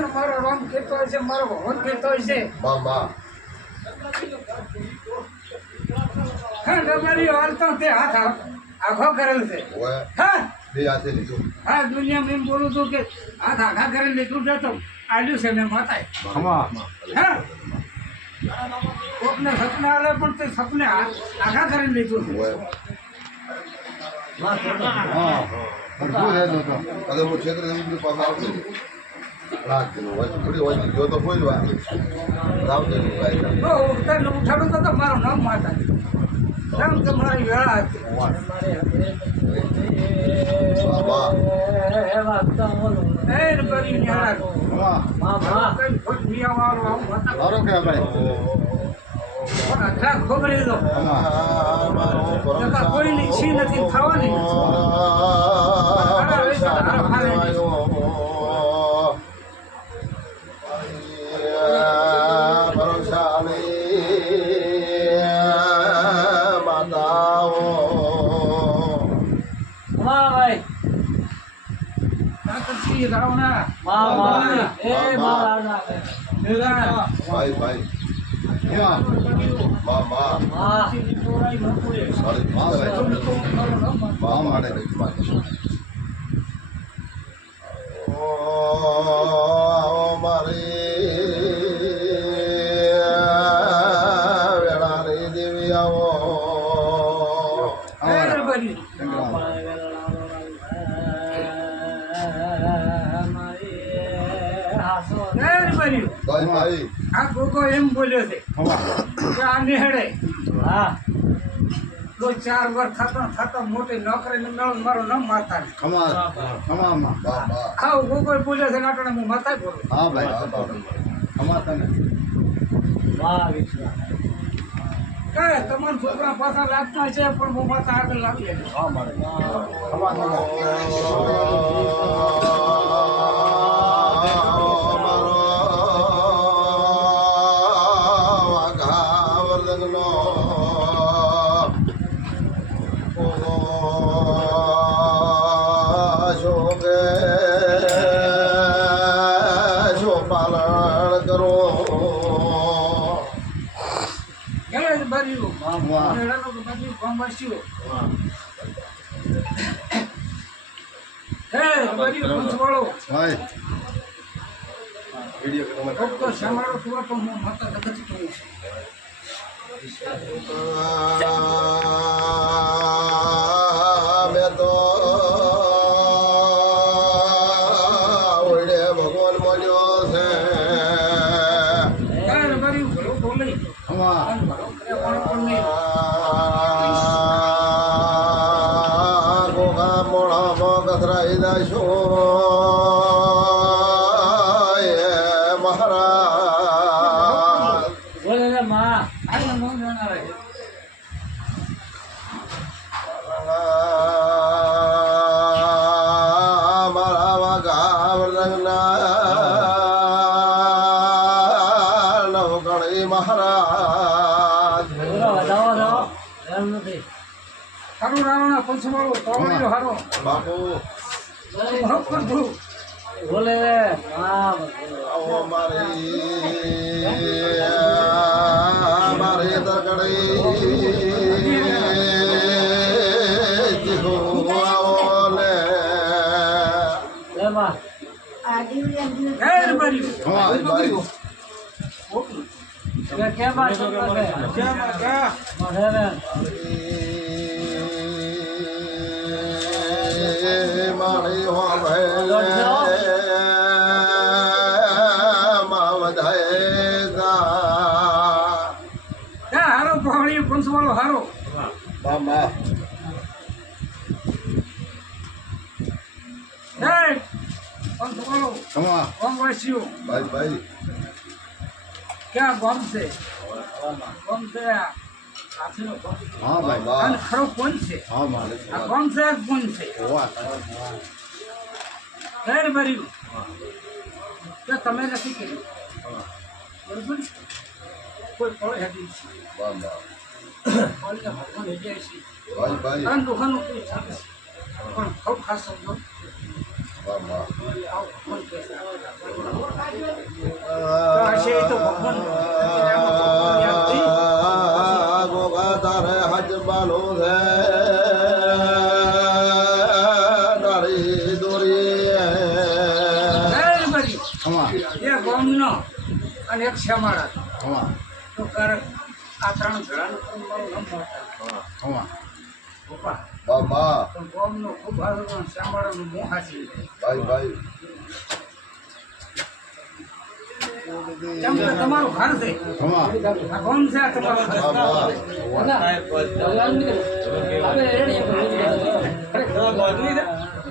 ને મારો રામ કહેતો હોય છે, મારો ભગવાન કહેતો હોય છે. હા ડબરી હાલતો તે હાથ આખો કરેલ છે. હા હા દુનિયામાં એમ બોલું છું કે હાથ આખા કરી લીધું છે તો આલ્યું છે મેં માતાએ. હા કોકને સપના આવે પણ તે સપને આખા કરી લીધું છે. ઉઠાડું તો મારું નામ માતા રામ તમારી વેળા હતી. ખોબરી દો કોઈની છી નથી થવાની. આ ગોગો એમ બોલ્યો છે કે આ નિહળે તો 4 વર્ષ થતો મોટી નોકરી મેળવું મારું નામ માતા ને હા ગોગો બોલ્યો છે નાટક હું માતા બોલું. હા ભાઈ તમારા છોકરા પાછા લાગતા છે પણ હું માતા આગળ લાવી ભગવાન મળ્યો છે મહારાજ બોલે મારા વાઘા નવગણી મહારાજ હારું રાણા પંચમાળો તોડ્યો હારો બાપુ બોલે મારે તકડી મારી હો હારો પહાડી પંચવાળો હારો પંચવાળો ગામવાસીઓ ક્યાં ગામ છે ખરો કોણ છે કોણ છે કોણ છે ભર્યું તમે નથી કર્યું બરોબર કોઈ ફળ હેડી ભગવાન હેડ્યા છે દુકાનો કોઈ ચાલે પણ ખૂબ ખાસ સમજો તો હશે એ તો ભગવાન ગોગા તારે હજ બાલો છે તારી દોરી એ ગામનો અને એક શ્યામાળા તો કારણ આ ત્રણ ઘડાનું મારું નામ મોટા પપ્પા બાબા તો ગામનો ખૂબ હારો શ્યામાળાનું મોહ હાસી ભાઈ ભાઈ કેમ કે તમારું ઘર છે આ ગામ છે આ તમારું ઘર. બાબા હવે રેડી